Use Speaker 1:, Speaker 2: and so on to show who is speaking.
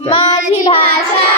Speaker 1: माझी भाषा